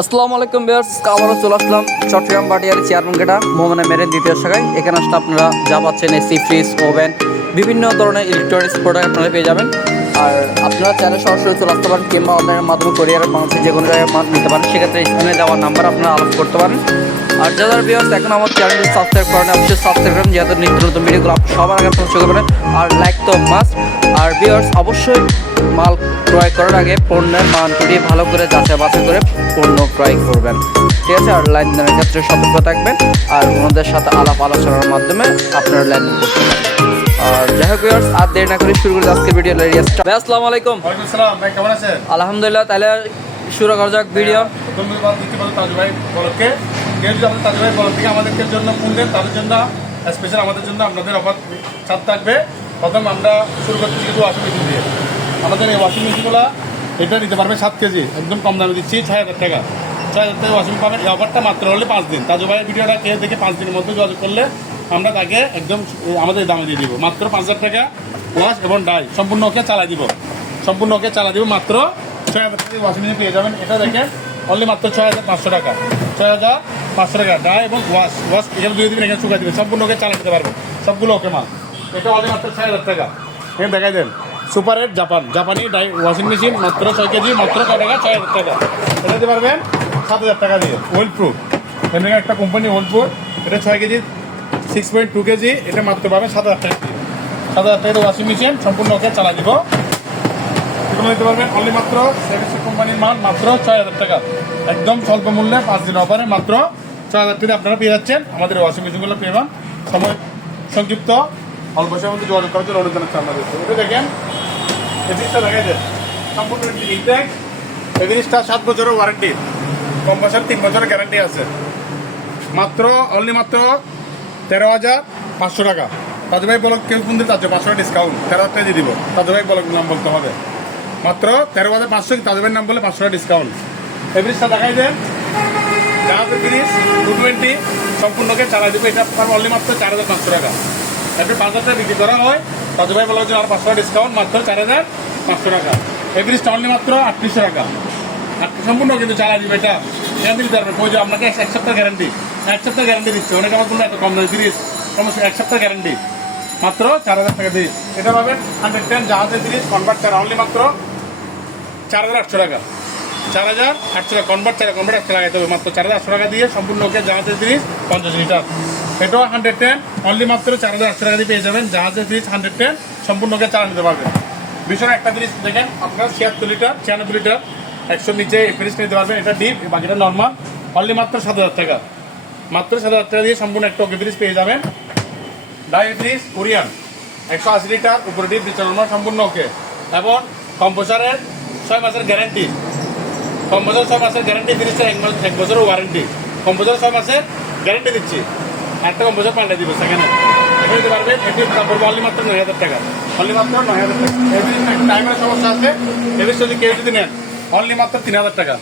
আসসালামু আলাইকুম ভিউয়ার্স, আবারও চলে আসলাম চট্টগ্রাম বাটিয়ারি চেয়ারম্যান গেটা মোহামেডান মেরেন দ্বিতীয় শাখায়। এখানে আসলে আপনারা যা পাচ্ছেন এসি, ফ্রিজ, ওভেন, বিভিন্ন ধরনের ইলেকট্রনিক্স প্রোডাক্ট আপনারা পেয়ে যাবেন। আর আপনারা চাইলে সরাসরি চলে আসতে পারেন কিংবা অনলাইনের মাধ্যমে কোরিয়ারের মাধ্যমে যে কোনো জায়গায় মাল নিতে পারেন। সেক্ষেত্রে স্ক্রিনে দেওয়ার নাম্বার আপনারা আলাপ করতে পারেন। আর যারা ভিউয়ার্স এখন আমার চ্যানেলটি সাবস্ক্রাইব করেন, অবশ্যই সাবস্ক্রাইব করেন যাতে নিত্য নতুন ভিডিওগুলো সবার আগে আপনারা চোখে পড়েন। আর লাইক তো মাস্ট। আর ভিউয়ার্স অবশ্যই মাল ক্রয় করার আগে পণ্যের মানটি ভালো করে যাচাই বাছাই করে পণ্য ক্রয় করবেন, ঠিক আছে? আর লেনদেনের ক্ষেত্রে সতর্ক থাকবেন আর ওনাদের সাথে আলাপ আলোচনার মাধ্যমে আপনারা লেনদেন করতে পারেন। আর যাই হোক ভিউয়ার্স, আর দেরি না করে শুরু করে আজকে ভিডিও। ভাই আসসালামু আলাইকুম। ওয়ালাইকুম আসসালাম ভাই, কেমন আছেন? আলহামদুলিল্লাহ। তাহলে শুরু করা যাক ভিডিও। ধন্যবাদ দিতে পারেন তাজু ভাই বলকে। কেউ যদি আমাদের তাজু ভাই বলক থেকে আমাদের জন্য ফোন দেন, তাদের জন্য স্পেশাল আমাদের জন্য আপনাদের অফার ছাড় থাকবে। প্রথম আমরা শুরু করতেছি কিন্তু ওয়াশিং মেশিন দিয়ে। আমাদের এই ওয়াশিং মেশিনগুলো এটা নিতে পারবে 7 কেজি, একদম কম দামে দিচ্ছি 6,000 টাকা। 6,000 টাকা ওয়াশিং পাবেন। এই অফারটা মাত্র হলে 5 দিন। তাজু ভাইয়ের ভিডিওটা কে দেখে 5 দিনের মধ্যে যোগাযোগ করলে আমরা তাকে একদম আমাদের দামে দিয়ে দিব। মাত্র 5,000 টাকা ওয়াশ এবং ডাই সম্পূর্ণ ওকে চালাই দিব। মাত্র 6,000 টাকা ওয়াশিং মেশিন পেয়ে যাবেন। এটা দেখেন অনলি মাত্র 6,500 টাকা। 6,500 টাকা ডাই এবং ওয়াশ এখানে 2 দিন এখানে শুকাই দিবেন, সম্পূর্ণ ওকে চালাই দিতে পারবেন। সবগুলো ওকে মাল। এটা অনলি মাত্র 6,000 টাকা। এখানে দেখাই দেন সুপার এড জাপানি ডাই ওয়াশিং মেশিন মাত্র 6 কেজি, মাত্র কয় টাকা? 6,000 টাকা। এটা দিতে পারবেন 7,000 টাকা দিয়ে। ওয়েল প্রুফ এখানে একটা কোম্পানি ওয়েল প্রুফ, এটা 6 কেজি 6.2 কেজি, এটা মাত্র পাবেন 7,000 টাকা দিয়ে। 7,000 টাকার ওয়াশিং মেশিন সম্পূর্ণ ওকে চালাই দিব। নিতে পারবেন অনলি মাত্র সেভিসি কোম্পানির মাল মাত্র 6,000 টাকা, একদম স্বল্প মূল্যে 5 দিন অফারে মাত্র 6,000 টাকা আপনারা পেয়ে যাচ্ছেন। আমাদের ওয়াশিং মেশিনগুলো পেয়ে যান। সময় সংযুক্ত অল্প সময়ের মধ্যে যোগাযোগ করার জন্য অনুরোধ জানাচ্ছি আপনাদের। এটা দেখেন এই জিনিসটা দেখা যায় সম্পূর্ণ ইনটেক। এই জিনিসটা 7 বছরের ওয়ারেন্টি, কম্পাসার 3 বছরের গ্যারান্টি আছে। মাত্র অনলি মাত্র 13,500 টাকা। তাজু ভাই বলক কেউ ফোন দিতে চাচ্ছে 500 টাকা ডিসকাউন্ট, 13,000 টাকা দিয়ে দিব। তাজু ভাই বলক নাম বলতে হবে। মাত্র 13,500, তাজু ভাইয়ের নাম বলে 500 টাকা ডিসকাউন্ট। এভরিজটা দেখাই দেন জাহাজের ব্রিজ 220 সম্পূর্ণকে চালাই দেবে। এটা অনলি মাত্র 4,500 টাকা। এরপর 5,000 টাকা বিক্রি করা হয়, তাজু ভাই বলার জন্য আর 500 টাকা ডিসকাউন্ট, মাত্র 4,500 টাকা। এভরিজটা অনলি মাত্র 800 টাকা। সম্পূর্ণ কিন্তু চালাই দিবে। এটা এখান থেকে দিতে পারবেন। ওই যে আপনাকে 1 সপ্তাহ গ্যারান্টি, 1 সপ্তাহ গ্যারান্টি দিচ্ছে। অনেক আমার বললো এত কম দামে ব্রিজ সমস্যা, 1 সপ্তাহ গ্যারান্টি মাত্র 4,000 টাকা ব্রিজ। এটা পাবেন 110 জাহাজের ব্রিজ কনভার্ট ছাড়া অনলি মাত্র 4,800 টাকা। 4,800 টাকা কনভার্ট 800 লাগাইতে হবে। মাত্র 4,800 টাকা দিয়ে সম্পূর্ণ ওকে জাহাজের ব্রিজ 50 লিটার। এটাও 110 অনলি মাত্র 4,800 টাকা দিয়ে পেয়ে যাবেন। জাহাজের ব্রিজ 110 সম্পূর্ণ ওকে চালা নিতে পারবেন। ভীষণ একটা ব্রিজ দেখেন আপনার 76 লিটার 96 লিটার 100 নিচে এই ব্রিজ নিতে পারবেন। এটা ডিপ, বাকিটা নর্মাল। অনলি মাত্র 7,000 টাকা। মাত্র 7,000 টাকা দিয়ে সম্পূর্ণ একটা ওকে ব্রিজ পেয়ে যাবেন। ডাই ব্রিজ কোরিয়ান 180 লিটার উপরে ডিপ, নিচে নর্মাল, সম্পূর্ণ ওকে। এবং কম্পোসারের 6 মাসের গ্যারান্টি। কম্পোসার 6 মাসের গ্যারান্টি দিচ্ছে, 1 বছরের ওয়ারেন্টি। কম্পোসার 6 মাসের গ্যারান্টি দিচ্ছি। একটা কম্পোসার পাল্টে দিব সেখানে। এটা দিতে পারবেন। এটি পড়বে অনলি মাত্র 9,000 টাকা। অনলি মাত্র 9,000 টাকা। টাইমের সমস্যা আছে, এবিস যদি কেউ যদি নেন অনলি মাত্র 3,000 টাকা।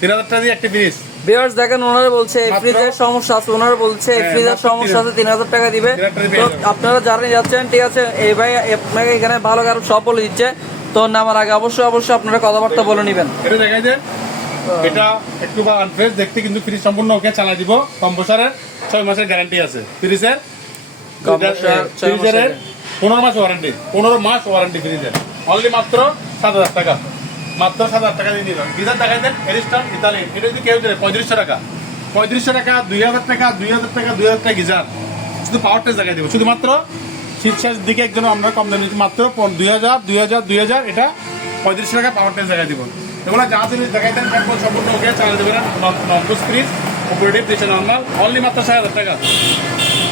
3,000 টাকা দিয়ে একটি ব্রিজ। ভিউয়ার্স দেখেন ওনারা বলছে ফ্রিজের সমস্যা আছে, ওনারা বলছে ফ্রিজের সমস্যা আছে, 3,000 টাকা দিবে। তো আপনারা জানেন যাচ্ছেন, ঠিক আছে? এই ভাই আপনাকে এখানে ভালো কারো সব বলে দিচ্ছে। তো নামার আগে অবশ্যই আপনারা কথাবার্তা বলে নেবেন। এটা দেখাই দেন, এটা একটু বা আনফ্রেশ দেখতে, কিন্তু ফ্রিজ সম্পূর্ণ ওকে চালাই দিব। কম্পোসারের 6 মাসের গ্যারান্টি আছে। ফ্রিজের 15 মাস ওয়ারেন্টি, 15 মাস ওয়ারেন্টি ফ্রিজের। অনলি মাত্র 7,000 টাকা। মাত্র 7,000 টাকা দিয়ে দিলাম। গিজার দেখাই দেন এরিস্টন ইতালি। এটা যদি কেউ দেয় 3500 টাকা, 3500 টাকা, 2,000 টাকা, 2,000 টাকা, 2,000 টাকা গিজার। শুধু পাওয়ার টেস্ট দেখাই দেবো। শুধুমাত্র শীর্ষের দিকে একজন আমরা কম দামে মাত্র 2,000 এটা 3500 টাকা পাওয়ার টেস্ট দেখাই দিব। এগুলো যা যদি দেখাই দেন সম্পূর্ণ ওকে চালাই দেবেন। নমপুস ফ্রিজ অপারেটিভ দিচ্ছে নর্মাল। অনলি মাত্র 6,000 টাকা।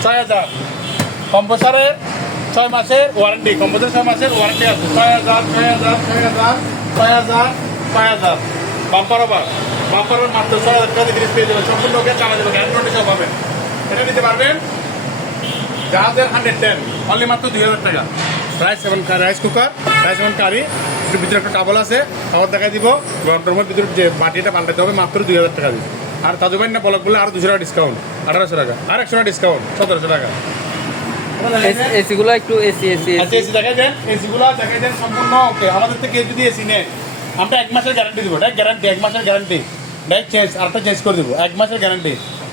6,000 কম্পোসারের 6 মাসের ওয়ারেন্টি। কম্পোসার 6 মাসের ওয়ারেন্টি আছে। 6,000 বাম্পার ওভার মাত্র 6,000 টাকা ব্রিজ পেয়ে যাবেন। সম্পূর্ণ ওকে চালা যাবে, গ্যারান্টি সব পাবেন। এটা নিতে পারবেন জাহাজের 110 অনলি মাত্র 2,000 টাকা। রাইস কুকার, রাইস এবং কারি, একটু ভিতরে একটা টাবল আছে, খাবার দেখা দিব। গরমের ভিতরে যে বাটিটা পাল্টাতে হবে মাত্র 2,000 টাকা দিয়ে। আর তাজু ভাই না বলক বলে আরো 200 টাকা ডিসকাউন্ট, 1,800 টাকা। আর 100 টাকা ডিসকাউন্ট, 1,700 টাকা। এসিগুলো একটু এসি দেখাই দেন। এসিগুলো দেখাই দেন সম্পূর্ণ ওকে। আমাদের থেকে যদি এসি নেয় আমরা 1 মাসের গ্যারান্টি দিব। এটা গ্যারান্টি 1 মাসের গ্যারান্টি। ডাইরেক্ট চেঞ্জ, আরেকটা চেঞ্জ করে দেবো, 1 মাসের গ্যারান্টি।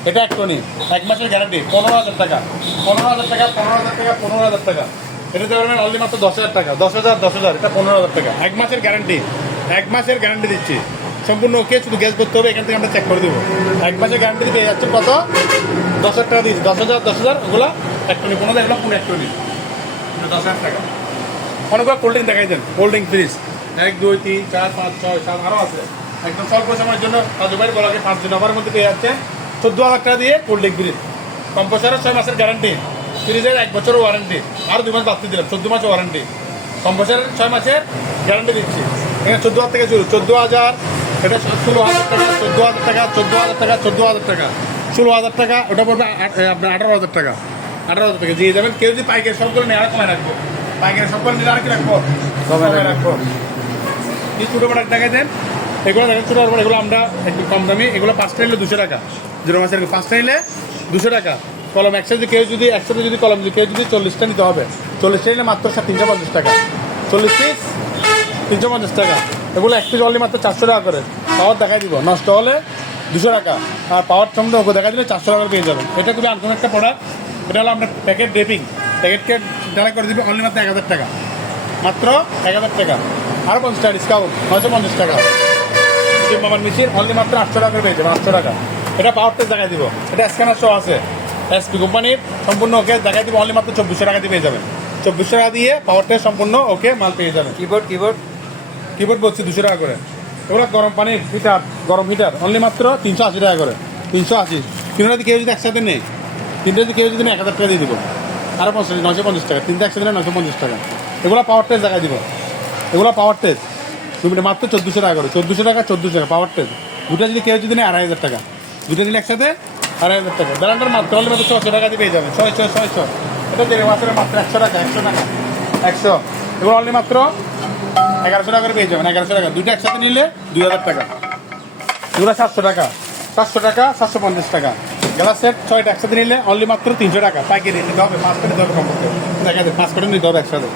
এটা একটুনি 1 মাসের গ্যারান্টি, 15,000 টাকা, 15,000 টাকা, 15,000 টাকা, 15,000 টাকা। এটা দিতে পারবেন অনলি মাত্র 10,000 টাকা, 10,000, 10,000, এটা 15,000 টাকা। 1 মাসের গ্যারান্টি, 1 মাসের গ্যারান্টি দিচ্ছি সম্পূর্ণ ওকে, শুধু গ্যাস করতে হবে, এখান থেকে আমরা চেক করে দেবো। 1 মাসের গ্যারান্টি পেয়ে যাচ্ছে কত, 10,000 টাকা দিচ্ছি, 10,000, 10,000, ওগুলো একটুনি, কোনো দেখলাম কোনো একটুনি 10,000 টাকা। অনেকগুলো কোল্ড ড্রিঙ্ক দেখাই দেন, কোল্ড ড্রিঙ্ক ফ্রিজ 1, 2, 3, 4, 5, 6, 7 আরও আছে। একদম স্বল্প সময়ের জন্য রাজু ভাইয়ের বলাকে 5 দিন অফারের মধ্যে পেয়ে যাচ্ছে 14,000 টাকা দিয়ে কোল্ড ড্রিঙ্ক ফ্রিজ। কম্প্রেসারের 6 মাসের গ্যারান্টি, ফ্রিজের 1 বছরের ওয়ারেন্টি, আর 2 মাস বাড়তে দিলাম, 14 মাসের ওয়ারেন্টি। কম্প্রেসারের 6 মাসের গ্যারান্টি দিচ্ছি। এখানে 14,000 থেকে শুরু, 14,000, এটা 16,000 টাকা, 14,000 টাকা, 14,000 টাকা, 14,000 টাকা, 16,000 টাকা, ওটা পড়বে আপনার 18,000 টাকা, 18,000 টাকা দিয়ে যাবেন। কেউ যদি পাইকারি সবগুলো নেওয়ার কমায় রাখবো, পাইকারি সবগুলো নিলে আর কি রাখবো, কমায় রাখবো। এই ছোটো প্রোডাক্ট দেখাই দেন, এগুলো দেখেন ছোটো প্রোডাক্ট, এগুলো আমরা একটু কম দামি, এগুলো 5টা নিলে 200 টাকা, 0 মাসের 5টা নিলে 200 টাকা। কলম একসাথে কেউ যদি কলম যদি কেউ যদি 40টা নিতে হবে, 40টা নিলে মাত্র 350 টাকা, 40 পিস 350 টাকা। এগুলো 1 পিস অনলি মাত্র 400 টাকা করে। পাওয়ার দেখাই দিব, নষ্ট হলে 200 টাকা, আর পাওয়ার সম্বন্ধে ওকে দেখা দিলে 400 টাকা পেয়ে যাবেন। এটা খুবই আনকমন একটা প্রোডাক্ট। এটা হলো আমরা প্যাকেট ডেপিং, প্যাকেটকে ডালা করে দিবে অনলি মাত্র 1,000 টাকা, মাত্র 1,000 টাকা, আরও 50 টাকা ডিসকাউন্ট, 950 টাকা। আমার মেশিন অনলি মাত্র 800 টাকা করে পেয়ে যাবেন, 800 টাকা। এটা পাওয়ার টেস্ট দেখাই দিব, এটা স্ক্যানার শো আছে, এসপি কোম্পানির সম্পূর্ণ ওকে দেখাই দিব, অনলি মাত্র 2400 টাকা দিয়ে পেয়ে যাবেন। 2400 টাকা দিয়ে পাওয়ার টেস্ট সম্পূর্ণ ওকে মাল পেয়ে যাবেন। কিবোর্ড বলছি 200 টাকা করে। এগুলো গরম পানির হিটার, গরম হিটার অনলি মাত্র 380 টাকা করে, 380। তিনটা যদি কেউ যদি একসাথে নেই, তিনটা যদি কেউ যদি 1,000 টাকা দিয়ে দিব, আরও 950 টাকা, তিনটা একসাথে 950 টাকা। এগুলো পাওয়ার টেস্ট দেখাই দিব, এগুলো পাওয়ার টেস্ট মাত্র 1400 টাকা করে, 1400 টাকা, 1400 টাকা পাওয়ার টেস্ট। দুটো যদি কেউ যদি নেই 2,500 টাকা, দুটো নিলে একসাথে 2,500 টাকা। ব্যালেন্ডার মাত্র অনলি মাত্র 600 টাকা দিয়ে পেয়ে যাবেন, 600। এটা দেড় মাসের মাত্র 100 টাকা, 100 টাকা, 100। এগুলো অনলি মাত্র 1100 টাকা করে পেয়ে যাবেন, 1100 টাকা। দুটো একসাথে নিলে 2,000 টাকা। এগুলো 700 টাকা, 700 টাকা, 750 টাকা। গ্লাস সেট 6টা একসাথে নিলে অনলি মাত্র 300 টাকা। পাইকারি নিতে হবে, 5 কার্টন নিতে হবে কমপক্ষে, দেখা যায় 5 কার্টন নিতে হবে একসাথে,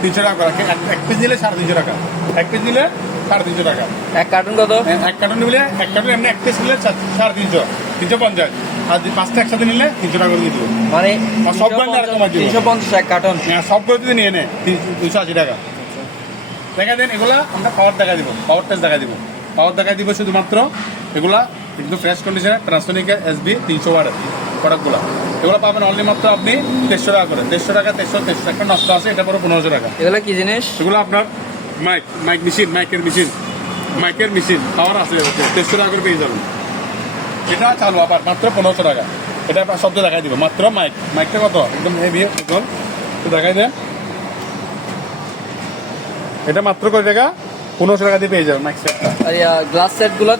300 টাকা করে। 1 পিস নিলে 350 টাকা, 1 পিস নিলে 350 টাকা। 1 কার্টন কত? 1 কার্টন নিলে, 1 কার্টন এমনি 1 পিস নিলে 350, 350। আর 5টা একসাথে নিলে 300 টাকা করে দিয়ে দেবো। মানে সবগুলো এরকম আছে, 350 1 কার্টন। হ্যাঁ, সবগুলো যদি নিয়ে নেয় 280 টাকা। দেখা দেন এগুলা আমরা পাওয়ার দেখা দিব, পাওয়ার টেস্ট দেখা দিব, পাওয়ার দেখা দিব শুধুমাত্র। এগুলা একদম ফ্রেশ কন্ডিশনে ট্রান্সোনিকের SB 300 ওয়াটের প্রোডাক্টগুলো। এগুলো পাবেন অনলি মাত্র আপনি 150 টাকা করে, 150 টাকা, 150 একটা নষ্ট আছে, এটা পরে 1500 টাকা। এগুলো কি জিনিস? এগুলো আপনার মাইকের মেশিন পাওয়ার আছে, 150 টাকা করে পেয়ে যাবেন। এটা চালু আবার মাত্র 1500 টাকা। এটা আপনার শব্দ দেখাই দিব, মাত্র মাইকটা কত একদম হেভি, একদম দেখাই দেন। এটা মাত্র কত টাকা? 1500 টাকা দিয়ে পেয়ে যাবেন মাইক সেট। আর গ্লাস সেটগুলো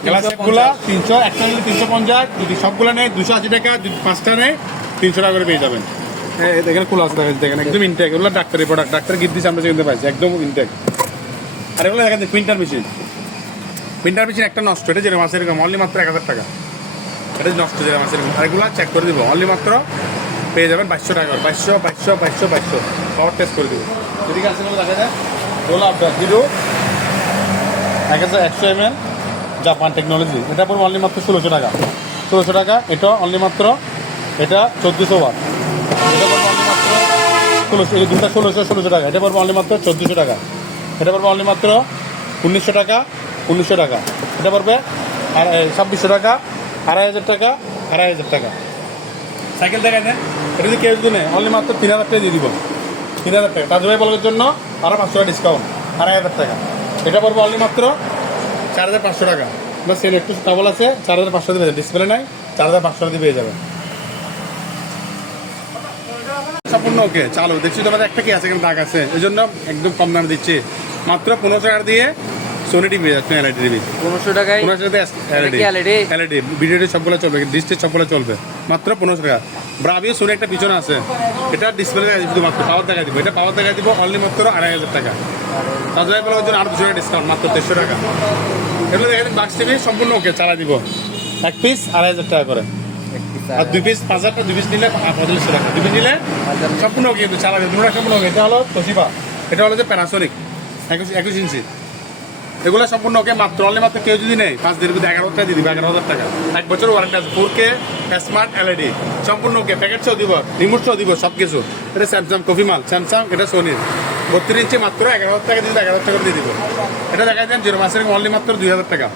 300, একটা নিলে 350, যদি সবগুলো নেয় 280 টাকা, যদি 5টা নেয় 300 টাকা করে পেয়ে যাবেন। এখানে খোলা আছে, দেখেন একদম ইনটেক। এগুলো ডাক্তারি প্রোডাক্ট, ডাক্তার গিফট দিচ্ছে, আমরা কিনতে পাইছি, একদম ইনটেক। আর এগুলো দেখেন প্রিন্টার মেশিন একটা নষ্ট, এটা যে মাসের এরকম অনলি মাত্র 1000 টাকা। এটা নষ্ট যে মাসের এরকম, আর এগুলো চেক করে দিব অনলি মাত্র পেয়ে যাবেন 2200 টাকা, 2200 পাওয়ার টেস্ট করে দিব। যদি আছে দেখা যায় এগুলো আপনার হিরো 1100 ml জাপান টেকনোলজি, এটা পড়বে অনলি মাত্র 1600 টাকা, 1600 টাকা। এটা অনলি মাত্র, এটা 1400 ওয়াট, এটা পড়বে অনলি মাত্র 1600, এই দুটা 1600 টাকা। এটা পড়বে অনলি মাত্র 1400 টাকা। এটা পড়বে অনলি মাত্র 1900 টাকা, 1900 টাকা। এটা পড়বে আর 2600 টাকা, 2500 টাকা, 2500 টাকা। সাইকেল দেখায় দেন, এটা যদি কেউ যদি নেয় অনলি মাত্র 3000 টাকা দিয়ে দিব, 3000 টাকা। তাজ ভাই বলার জন্য আরও 500 টাকা ডিসকাউন্ট, 2500 টাকা। এটা পড়বে অনলি মাত্র 4500 টাকা। বা সেল একটু ডাবল আছে, 4500 দিয়ে ডিসপ্লে নাই, 4500 দিয়ে পেয়ে যাবেন। সম্পূর্ণ ওকে চালু। দেখছি তোমাদের একটা কি আছে, এখানে দাগ আছে, এই জন্য একদম কম দামে দিচ্ছি, মাত্র 1500 টাকা দিয়ে সোনি টিভি যাচ্ছে, এলইডি টিভি 1500 টাকায়। 1500 টাকা এলইডি ভিডিও সবগুলো চলবে, ডিসপ্লে সবগুলো চলবে, মাত্র 1500 টাকা। ব্রাভিও সোনি একটা পিছনে আছে, এটা ডিসপ্লে দেখা দিব, মাত্র পাওয়ার দেখা দিব, এটা পাওয়ার দেখা দিব অনলি মাত্র 2500 টাকা। তাদের বলার জন্য আরো 200 টাকা ডিসকাউন্ট, মাত্র 300 টাকা। এগুলো দেখেন বাক্স টিভি সম্পূর্ণ ওকে চালা দিব, 1 পিস 2500 টাকা করে। আর 2 পিস 5000 টাকা, 2 পিস নিলে 4500 টাকা, 2 পিস নিলে সম্পূর্ণ ওকে কিন্তু চালাবে, দুটো সম্পূর্ণ ওকে। এটা হলো তোশিবা, এটা হলো যে প্যানাসোনিক 21 ইঞ্চি, এগুলো সম্পূর্ণ ওকে মাত্র অনলি মাত্র কেউ যদি নেই 5 দিনের মধ্যে 11,000 টাকা দিয়ে দিবে, 11,000 টাকা। 1 বছর ওয়ারেন্টি আছে, 4K স্মার্ট LED সম্পূর্ণ ওকে, প্যাকেট সহ দিব, রিমোট সহ দিব, সব কিছু। এটা স্যামসাং কফি মাল, স্যামসাং, এটা সোনির 32 ইঞ্চি মাত্র 11,000 টাকা দিয়ে 11,000 টাকা দিয়ে দিব। এটা দেখাই দেন 0 মাসের অনলি মাত্র 2,000 টাকা,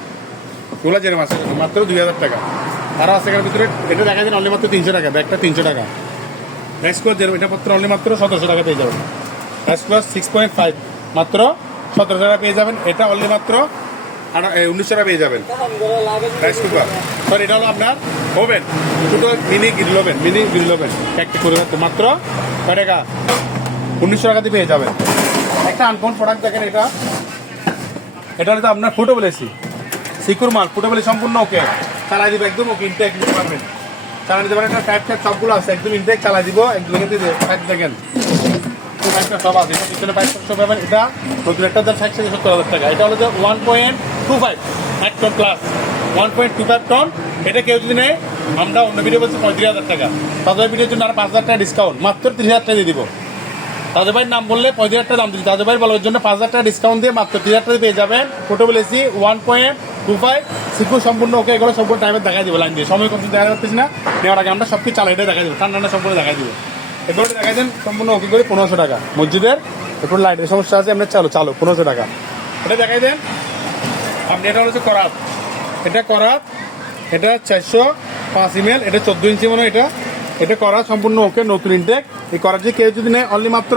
এগুলো 0 মাসের মাত্র 2,000 টাকা। আরও আছে এখানের ভিতরে, এটা দেখাই দেন অনলি মাত্র 300 টাকা, ব্যাগটা 300 টাকা। এক্সপ্লোর এটা মাত্র অনলি মাত্র 1700 টাকা পেয়ে যাবেন। এক্সপ্লোর 6.5 মাত্র 1700 টাকা পেয়ে যাবেন। এটা অনলি মাত্র 1900 টাকা পেয়ে যাবেন। রাইস কুকার স্যার, এটা হলো আপনার ওভেন, ছোটো মিনি গ্রিল ওভেন, একটা করে রাখতে মাত্র কয় টাকা, 1900 টাকা দিয়ে পেয়ে যাবেন। একটা আনকমন প্রোডাক্ট দেখেন, এটা হলো আপনার ফুটেবল এসি, সিকিউর মাল, ফুটেবল সম্পূর্ণ ওকে, চালাই দিব একদম ওকে, ইনটেক দিতে পারবেন, চালাই দিতে পারেন। একটা টাইপ সবগুলো আছে, একদম ইনটেক চালাই দিব, একদম পাইপ দেখেন সব আছে, পিছনে পাইপ সব পাবেন। এটা নতুন একটা দাম 60,000-70,000 টাকা। এটা হলো যে 1.25 1 টন প্লাস, 1.25 টন। এটা কেউ যদি নেয়, আমরা অন্য ভিডিও বলছি 35,000 টাকা, তাদের ভিডিওর জন্য আর 5,000 টাকা ডিসকাউন্ট, মাত্র 30,000 টাকা দিয়ে দিব। তাদের ভাইয়ের নাম বললে 35,000 টাকা দাম দিচ্ছি, তাদের ভাই বলার জন্য 5,000 টাকা ডিসকাউন্ট দিয়ে মাত্র 30,000 টাকা পেয়ে যাবেন। পোর্টেবল এসি 1.25 সিকিউর সম্পূর্ণ ওকে, এগুলো সম্পূর্ণ টাইমে দেখা দিব, লাইন দিয়ে সময় কম দেখা যাচ্ছে না, নেওয়ার আগে আমরা সব কিছু চালাই এটা দেখা দিব, ঠান্ডা সম্পূর্ণ দেখা দিব। এগুলো দেখা দেন সম্পূর্ণ ওকে করে 1500 টাকা। মসজিদের একটু লাইটের সমস্যা আছে, আমরা চালো 1500 টাকা। এটা দেখাই দেন আপনি, এটা হচ্ছে করাত, এটা 405 ml, এটা 14 ইঞ্চি মনে হয়, এটা করা সম্পূর্ণ ওকে, নতুন ইনটেক। এই করার যে কেউ যদি নেয় অনলি মাত্র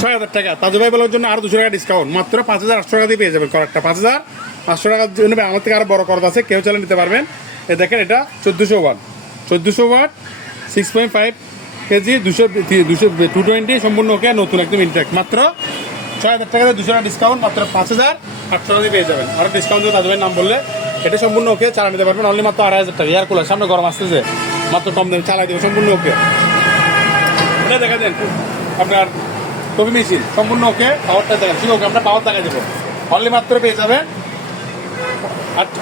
6,000 টাকা, তাজু ভাই বলার জন্য আরো 200 টাকা ডিসকাউন্ট, মাত্র 5,800 টাকা দিয়ে পেয়ে যাবেন। করারটা 5,500 টাকার জন্য আমার থেকে আরো বড় করাত আছে, কেউ চালিয়ে নিতে পারবেন। দেখেন এটা 1400 ওয়াট 6.5 কেজি 220 সম্পূর্ণ ওকে, নতুন একদম ইনটেক, মাত্র 6,000 টাকা 200 টাকা ডিসকাউন্ট, মাত্র 5,800 টাকা দিয়ে পেয়ে যাবেন। আরো ডিসকাউন্ট দিয়ে তাজু ভাইয়ের নাম বললে এটা সম্পূর্ণ ওকে চালা নিতে পারবেন, অনলি মাত্র 2,500 টাকা। এয়ার কুলার সামনে গরম আসতেছে, মাত্র কম দামে চালাই দেবে সম্পূর্ণ ওকে। এটা দেখা দেন আপনার কফি মেশিন সম্পূর্ণ ওকে, পাওয়ারটা দেখেন ঠিক ওকে, আমরা পাওয়ার দেখা দেবো, অনলি মাত্র পেয়ে যাবেন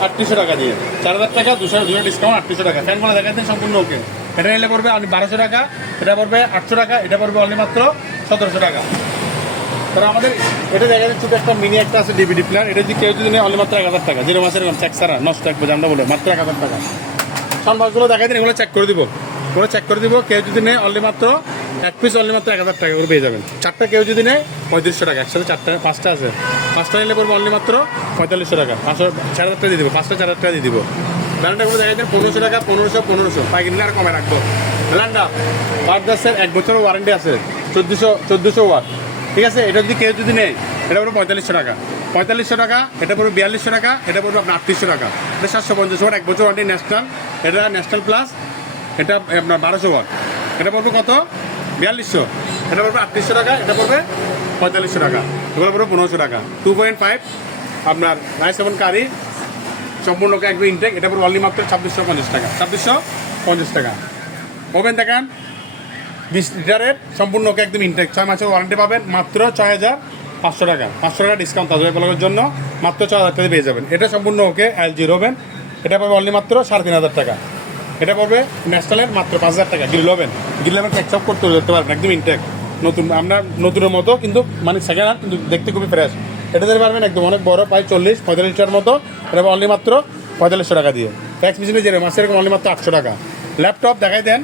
800 টাকা দিয়ে, 4,000 টাকা 200 ডিসকাউন্ট 800 টাকা। ফ্যানগুলো দেখা দেন সম্পূর্ণ ওকে, এটা নিলে পড়বে 1,200 টাকা, এটা পড়বে 800 টাকা, এটা পড়বে অনলি মাত্র 1,700 টাকা। তারা আমাদের এটা দেখা যাচ্ছে ছোটো একটা মিনি একটা আছে ডিভিডি প্লেয়ার, এটা যদি কেউ যদি নেয় অনলি মাত্র 1,000 টাকা, 0 মাসের এরকম চেক ছাড়া, নষ্ট এক আমরা বলে মাত্র 1,000 টাকা। সানবাসগুলো দেখা দিন, এগুলো চেক করে দিব, কেউ যদি নেয় অনলি মাত্র 1 পিস অনলি মাত্র 1,000 টাকা করে পেয়ে যাবেন। 4টা কেউ যদি নেয় 3500 টাকা, একসাথে 5টা আছে, 5টা নিলে পড়বে অনলি মাত্র 4500 টাকা, 4,000 টাকা দিয়ে দিব, 5টা 4,000 টাকা দিয়ে দিব। ব্যালেন্ডারগুলো দেখা দেন 1500 টাকা, 1500 পাইকি নিলে আর কমে রাখবো। ব্যালেন্ডার 5 1 বছরের ওয়ারেন্টি আছে, 1400 ওয়াট, ঠিক আছে। এটা যদি কেউ যদি নেয় এটা পড়বে 4500 টাকা, 4500 টাকা, এটা পড়বে 4200 টাকা, এটা পড়বে আপনার 3800 টাকা। এটা 750 ওয়াট 1 বছর ওয়ারেন্টি ন্যাশনাল, এটা ন্যাশনাল প্লাস, এটা আপনার 1200 ওয়াট, এটা পড়বে কত 4200, এটা পড়বে 3800 টাকা, এটা পড়বে 4500 টাকা, এগুলো পড়বে 1500 টাকা। 2.5 আপনার রাইস এবং কারি সম্পূর্ণ একদম ইনটেক, এটা পড়বে অনলি মাত্র 2650 টাকা, 2650 টাকা। ওভেন দেখান 20 লিটারের সম্পূর্ণ একদম ইনটেক, 6 মাসের ওয়ারেন্টি পাবেন, মাত্র 6,500 টাকা, 500 টাকা ডিসকাউন্ট তাজু ভাই বলার জন্য মাত্র 6,000 টাকা পেয়ে যাবেন। এটা সম্পূর্ণ ওকে LG ওভেন, এটা পাবে অনলি মাত্র 3,500 টাকা, এটা পড়বে ন্যাশনালের মাত্র 5,000 টাকা। গ্রিল ওভেন টেকসপ করতে পারবেন, একদম ইনটেক, নতুন, আমরা নতুনের মতো কিন্তু মানে সেকেন্ড হ্যান্ড, কিন্তু দেখতে খুবই ফ্রেশ। এটা দিতে পারবেন একদম অনেক বড়, প্রায় 40-45 লিটার মতো, এটা অনলি মাত্র 4500 টাকা দিয়ে। ট্যাক্স মেশিনে যে মাসে এরকম অনলি মাত্র 800 টাকা। ল্যাপটপ দেখাই দেন,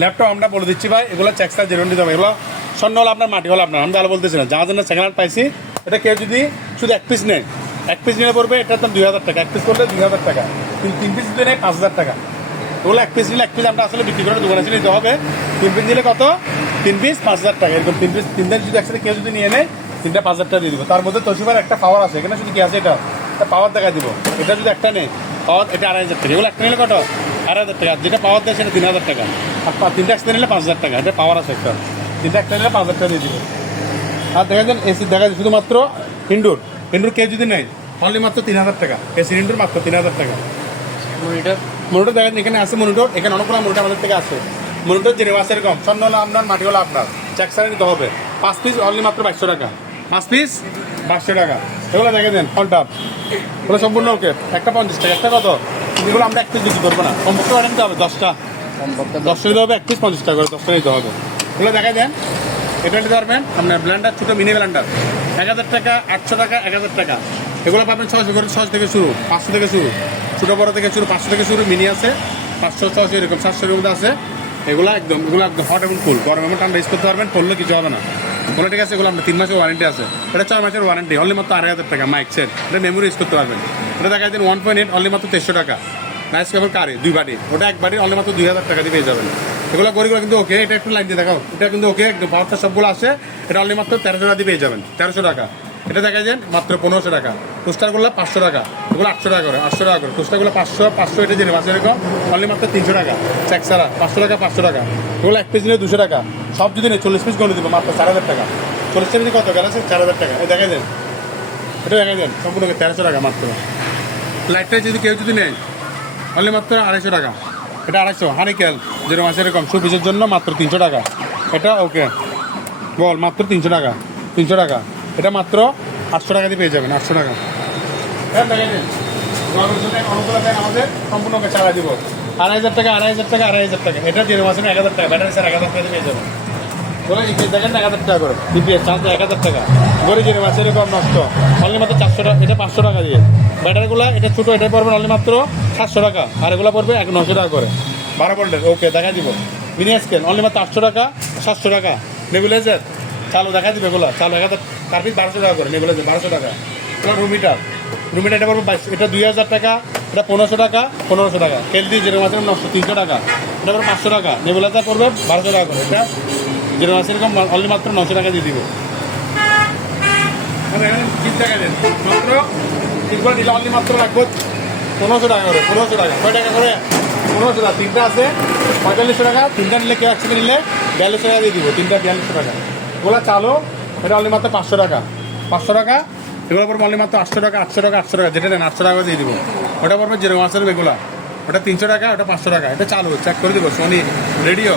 ল্যাপটপ আমরা বলে দিচ্ছি ভাই, এগুলো চেকসা যেরকম দিতে হবে, এগুলো স্বর্ণ হলো আপনার, মাটি হলো আপনার, আমি ভালো বলতেছি না, যার জন্য সেকেন্ড হ্যান্ড পাইছি। এটা কেউ যদি শুধু 1 পিস নেয়, 1 পিস নিলে পড়বে এটার দাম 2,000 টাকা, 1 পিস করলে 2,000 টাকা, 3 পিস যদি নেয় 5,000 টাকা। ওগুলো 1 পিস নিলে 1 পিস আমরা আসলে বিক্রি করে দোকানে এসে নিতে হবে, 3 পিস নিলে কত 3 পিস 5,000 টাকা, এরকম 3 পিস 3 দিন যদি একসাথে কেউ যদি নিয়ে নেয় 3টা 5,000 টাকা দিয়ে দিব। তার মধ্যে তোশিবার একটা পাওয়ার আছে, এখানে শুধু কি আছে এটা পাওয়ার দেখা দিব, এটা যদি একটা নেই পাওয়ার এটা 2,500 টাকা, এগুলো একটা নিলে কত 2,500 টাকা, যেটা পাওয়ার দেয় সেটা 3,000 টাকা, আর 3টা একসাথে নিলে 5,000 টাকা, এটা পাওয়ার আছে একটা, 3টা একটা নিলে 5,000 টাকা দিয়ে দিব। আর দেখা যান এসি দেখা যায় শুধুমাত্র ইনডোর কেউ যদি নেয় অনলি মাত্র 3,000 টাকা, এসি ইনডোর মাত্র 3,000 টাকা। মনিটর দেখেন এখানে আছে, মনিটর এখানে অনেকগুলো মনিটর আমাদের থেকে আছে, মনিটর যে রেওয়াসের কম, স্বর্ণ হলো আপনার, মাটি হলো আপনার, চেকসারে নিতে হবে। 5 পিস অনলি মাত্র 200 টাকা, 5 পিস 200 টাকা। এগুলো দেখে দেন ফলটাপ, ওগুলো সম্পূর্ণ ওকে, একটা 50 টাকা, একটা কত, এগুলো আমরা 1 পিস বিক্রি করবো না, কমপক্ষে নিতে হবে 10টা, 10টা নিতে হবে, 1 পিস 50 টাকা করে 10টা নিতে হবে। এগুলো দেখাই দেন এটা নিতে পারবেন আপনার ব্লেন্ডার, ছোটো মিনি ব্লেন্ডার 1000 টাকা, 800 টাকা, 1000 টাকা। এগুলো পাবেন 600 করে, 600 থেকে শুরু, 500 থেকে শুরু, ছোটো বড় থেকে শুরু, 500 থেকে শুরু, মিনি আছে 500, 600 এরকম 700 এর মধ্যে আছে। এগুলো একদম হট এবং কুল, গরম এবং ঠান্ডা ইউজ করতে পারবেন, পড়লে কিছু হবে না। বলে ঠিক আছে, এগুলো আপনার 3 মাসের ওয়ারেন্টি আছে। এটা 6 মাসের ওয়ারেন্টি, অনলি মাত্র 2500 টাকা। মাইক সেট, এটা মেমোরি ইউজ করতে পারবেন। এটা দেখা যায় 1.8, অনলি মাত্র 300 টাকা। নাইস কেবল কারি 2 বাটি, ওটা 1 বাটি অনলি মাত্র 2000 টাকা দিয়ে পেয়ে যাবেন। এগুলো গরিবগুলো কিন্তু ওকে, এটা একটু লাইন দিয়ে দেখাও, এটা কিন্তু ওকে একদম পাওয়ারটা সবগুলো আসে। এটা অনলি মাত্র 1300 টাকা দিয়ে পেয়ে যাবেন, 1300 টাকা। এটা দেখা যায় মাত্র 1500 টাকা। টোস্টারগুলো 500 টাকা, এগুলো 800 টাকা করে, 800 টাকা করে। টোস্টারগুলো 500, এটা জেনে মাছ এরকম অনলি মাত্র 300 টাকা। চেক ছাড়া 500 টাকা, 500 টাকা। এগুলো 1 পিস নিলে 200 টাকা, সব যদি নেই 40 পিস করে দেবো মাত্র 4000 টাকা। 40 পিস কত গেল আছে? 4000 টাকা। এই দেখা দেন, এটা দেখা দেন সম্পূর্ণ 1300 টাকা মাত্র। লাইটটা যদি কেউ যদি নেয় অনলি মাত্র 250 টাকা। এটা 250। হানিকেল যেরকম আছে এরকম শোপিসের জন্য মাত্র 300 টাকা। এটা ওকে বল মাত্র 300 টাকা, 300 টাকা। এটা মাত্র 800 টাকা দিয়ে পেয়ে যাবেন, 800 টাকা। হ্যাঁ দেখে দিন, অনুকূল ব্যাংক আমাদের সম্পূর্ণ চালা দিব 2500 টাকা, 2500 টাকা, 2500 টাকা। এটা যেরকম আছে 1000 টাকা, ব্যাটারি স্যার 1000 টাকা দিয়ে পেয়ে যাবেন। বলে ইপিএস দেখেন 1000 টাকা করে, ইপিএস চার্জ 1000 টাকা। গড়ি যেরকম আছে এরকম নষ্ট অনলি মাত্র 400 টাকা। এটা 500 টাকা দিয়ে। ব্যাটারিগুলো এটা ছোটো, এটা পড়বেন অনলি মাত্র 700 টাকা, আর এগুলো পড়বে 900 টাকা করে। 12 ভোল্টের ওকে দেখা দিব। মিনি স্কেল অনলি মাত্র 800 টাকা, 700 টাকা। নেবুলাইজার চালু দেখা দিবে, এগুলো চালু 1000, কার্পিক 1200 টাকা করে। নেবুলাইজার 1200 টাকা। এবার রুমিটার, রুমিটার এটা পড়বে 22, এটা 2000 টাকা, এটা 1500 টাকা, 1500 টাকা। এলডি যেরকম আছে নষ্ট 300 টাকা, এটা পড়বে 500 টাকা। নেবুলাইজার পড়বে 1200 টাকা করে। এটা যেরকম আছে এরকম অনলি মাত্র 900 টাকা দিয়ে দিব। টাকা দেন মাত্র, তিনবার নিলে অনলি মাত্র লাগবে 1500 টাকা করে। 1500 টাকা কয় টাকা করে? 1500 টাকা। তিনটা আছে 4500 টাকা। তিনটা নিলে কেউ একসাথে নিলে 4200 টাকা দিয়ে দিব। তিনটা 4200 টাকা। ওগুলো চালো এটা অনলি মাত্র 500 টাকা, 500 টাকা। এগুলো পড়বে অনলি মাত্র 800 টাকা, 800 টাকা, 800 টাকা। যেটা নেন 800 টাকা দিয়ে দিব। ওটা পড়বে যেরকম আছে এগুলো, ওটা 300 টাকা, ওটা 500 টাকা। এটা চালু চেক করে দিব। সোনি রেডিও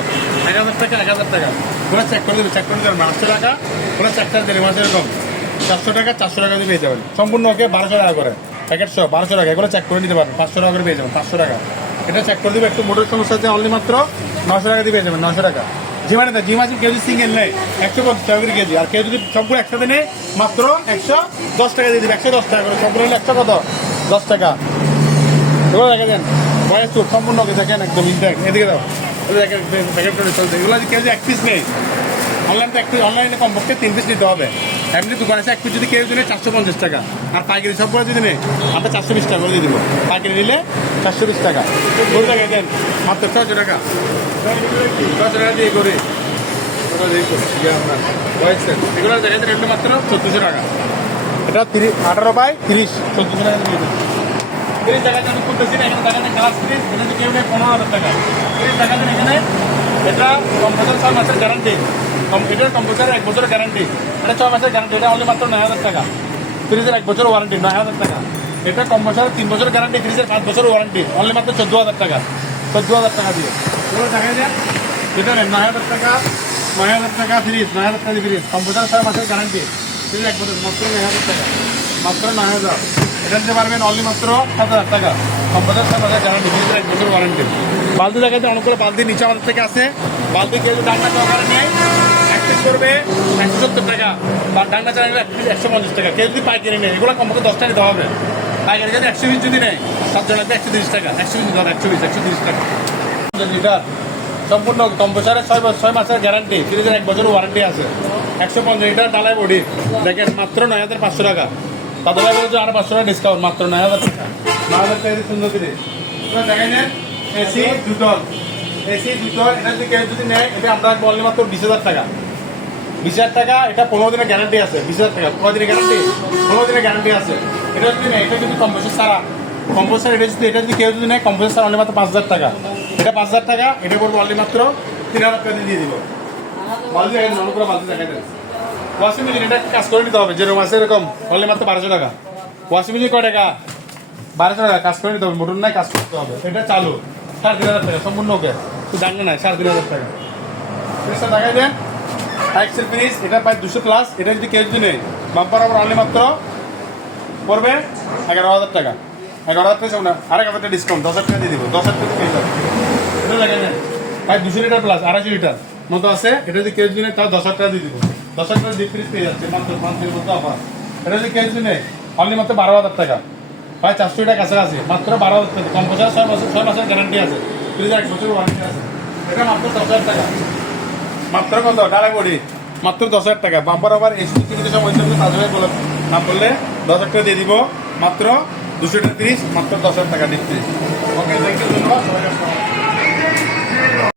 1000 টাকা, 1000 টাকা। ওগুলো চেক করে দেবে, চেক করে দেবেন 800 টাকা। ওগুলো চেকটা যেরকম আছে এরকম 400 টাকা, 400 টাকা দিয়ে পেয়ে যাবেন। সম্পূর্ণ ওকে 1200 টাকা করে প্যাকেট সহ 1200 টাকা। এগুলো চেক করে নিতে পারবেন, 500 টাকা করে পেয়ে যাবেন, 500 টাকা। এটা চেক করে দেবে। একটু মোটর সমস্যা আছে অনলি মাত্র 900 টাকা দিয়ে পেয়ে যাবেন, 900 টাকা। জিমানে জিমাছি কেউ যদি সিঙ্গেল নেয় 150 টাকা করে কেজি, আর কেউ যদি সবগুলো একসাথে নেয় মাত্র 110 টাকা দিয়ে দেবে। 110 টাকা করে সবগুলো নিলে 100 কত? 10 টাকা। এগুলো দেখে দেন বয়স তো সম্পূর্ণ দেখেন একদম ইনট্যাক্ট। এদিকে দাও, দেখেন প্যাকেট করে চলছে। এগুলো যদি কেউ যদি 1 পিস নেই, অনলাইনে 1 পিস, অনলাইনে কমপক্ষে 3 পিস নিতে হবে। এমনি দোকানে আছে 1 পিস যদি কেউ যদি 450 টাকা, আর পাইকারি সবগুলো যদি নেই আমরা 420 টাকা করে দিয়ে দেবো। পাইকারি নিলে 420 টাকা। করে টাকা দেন মাত্র 600 টাকা, 600 টাকা দিয়ে করে এগুলো দেখা যায় রেটটা মাত্র 1400 টাকা। এটা 18 বাই 30, 1400 টাকা দিয়ে দেবো। 30 টাকা আমি করতেছি না, এখানে টাকা নেই ক্লাস 30, এটা যদি কেউ নেই 15,000 টাকা। 30 টাকা দেন এখানে। এটা কম্পিউটার 6 মাসের গ্যারান্টি, কম্পিউটার 1 বছরের গ্যারান্টি। এটা 6 মাসের গ্যারান্টি। এটা অনলি মাত্র 9000 টাকা। ফ্রিজের 1 বছর ওয়ারেন্টি, 9000 টাকা। এটা কম্পিউটার 3 বছর গ্যারান্টি, ফ্রিজের 5 বছর ওয়ারেন্টি, অনলি মাত্র 14000 টাকা। 14000 টাকা দিয়ে এগুলো দেখা যায়। এটা নেন 9000 টাকা, 9000 টাকা ফ্রিজ, 9000 টাকা ফ্রিজ। কম্পিউটার 6 মাসের গ্যারান্টি, ফ্রিজ 1 বছর, মাত্র 9000 টাকা, মাত্র 9000। এটা নিতে পারবেন অনলি মাত্র 7000 টাকা। কম্পিউটার 6 মাসের গ্যারান্টি, ফ্রিজের 1 বছর ওয়ারেন্টি। বালতি দেখা যায় অনেকগুলো বালতি নিচে আমাদের থেকে আছে। বালতি কেউ ডাঙ্গা সহকারে নেয় 1 পিস করবে 170 টাকা, বা ডাঙ্গা চালালে 1 পিস 150 টাকা। কেউ যদি পাইকারি নেয় এগুলো কমপক্ষে 10 টাকা নিতে হবে। পাইকারি যদি 100 পিস যদি নেয় 7 জন লাগবে 130 টাকা। 100 পিস ধর 130 টাকা। লিটার সম্পূর্ণ কম্পিউটারে 6 মাসের গ্যারান্টি, ফ্রিজের 1 বছর ওয়ারেন্টি আছে। 150 লিটার ডালাই বডি দেখেন মাত্র 9500 টাকা। তাদের বলছে আরো 500 টাকা ডিসকাউন্ট, মাত্র 9000 টাকা। 9000 টাকা সুন্দর করে দেখেন। এসি দুটন, এসি দুটন। এটা যদি কেউ যদি নেয় এটা আপনার বললে মাত্র 20,000 টাকা। 20,000 টাকা। এটা 15 দিনের গ্যারান্টি আছে। 20,000 টাকা। কয় দিনের গ্যারান্টি? 15 দিনের গ্যারান্টি আছে। এটা যদি নেয়, এটা যদি কম্পোসার ছাড়া, কম্পোসার এটা যদি কেউ যদি নেয় কম্পোসার ছাড়া অনলি মাত্র 5000 টাকা। এটা 5000 টাকা। এটা করবো অনলি মাত্র 3000 টাকা দিয়ে দিব। বালতি দেখেন, অনেকগুলো বালতি দেখা যায়। ওয়াশিং মেশিন এটা কাজ করে নিতে হবে যেরকম আছে এরকম, অনলি মাত্র 1200 টাকা। ওয়াশিং মেশিন কয় টাকা? 1200 টাকা। কাজ করে নিতে হবে, মোটর নাই, কাজ করতে হবে। এটা চালু 3500 টাকা সম্পূর্ণ ওকে, তো জানলে নাই 3500 টাকা। ফ্রিজটা দেখাই দেন, এক্সেল ফ্রিজ। এটা প্রায় 200 প্লাস। এটা যদি কেউ যদি নেই বাম্পার আবার অনলি মাত্র পড়বে 11,000 টাকা। 11,000 টাকা না, আরেক 1000 টাকা ডিসকাউন্ট, 10,000 টাকা দিয়ে দিব। 10,000 টাকা পেয়ে যাবে। এটা দেখাই দেন প্রায় 200 লিটার প্লাস, 250 লিটার। মতো আছে, এটা যদি কেউ দিনে তাও 10,000 টাকা দিয়ে দিব। 10,000 টাকা ডিপ ফ্রিজ পেয়ে যাচ্ছে মাত্র 5 দিনের মধ্যে অফার। এটা যদি কেউ দিনে অনলি মাত্র 12,000 টাকা, প্রায় 400 টাকা কাছাকাছি, মাত্র 12,000 টাকা। কম পয়সা 6 মাসের গ্যারান্টি আছে, ফ্রিজে 1 বছর ওয়ারেন্টি আছে। এটা মাত্র 10,000 টাকা, মাত্র কত ডালে বডি, মাত্র 10,000 টাকা। বাম্পার আবার এসি কিনতে সময় তাদের ভাই বলে না বললে 10,000 টাকা দিয়ে দিব, মাত্র 230, মাত্র 10,000 টাকা deep fridge. Okay, thank you, ধন্যবাদ সবাইকে।